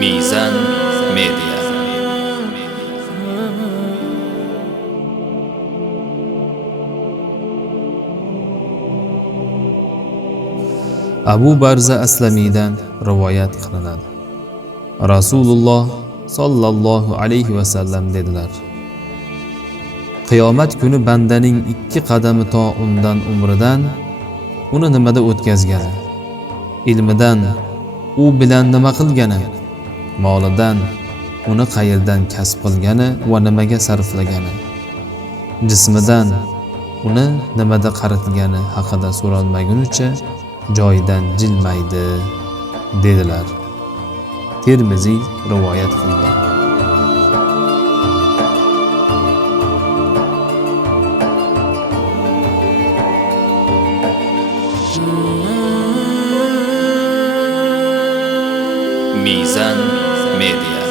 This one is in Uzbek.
Mizan Media. abu barza aslamiydan rivoyat qilinadi. Rasululloh sollallohu alayhi vasallam dedilar qiyomat kuni bandaning ikki qadami to undan umridan uni nimada o'tkazgani? Ilmidan u bilan nima qilgani? Molidan uni qayerdan kasb qilgani va nimaga sarflagani. Jismidan uni nimada qaratgani haqida so'ralmagunicha joyidan jilmaydi dedilar. Termiziy rivoyat qilgan. Hmm. Mizan Media.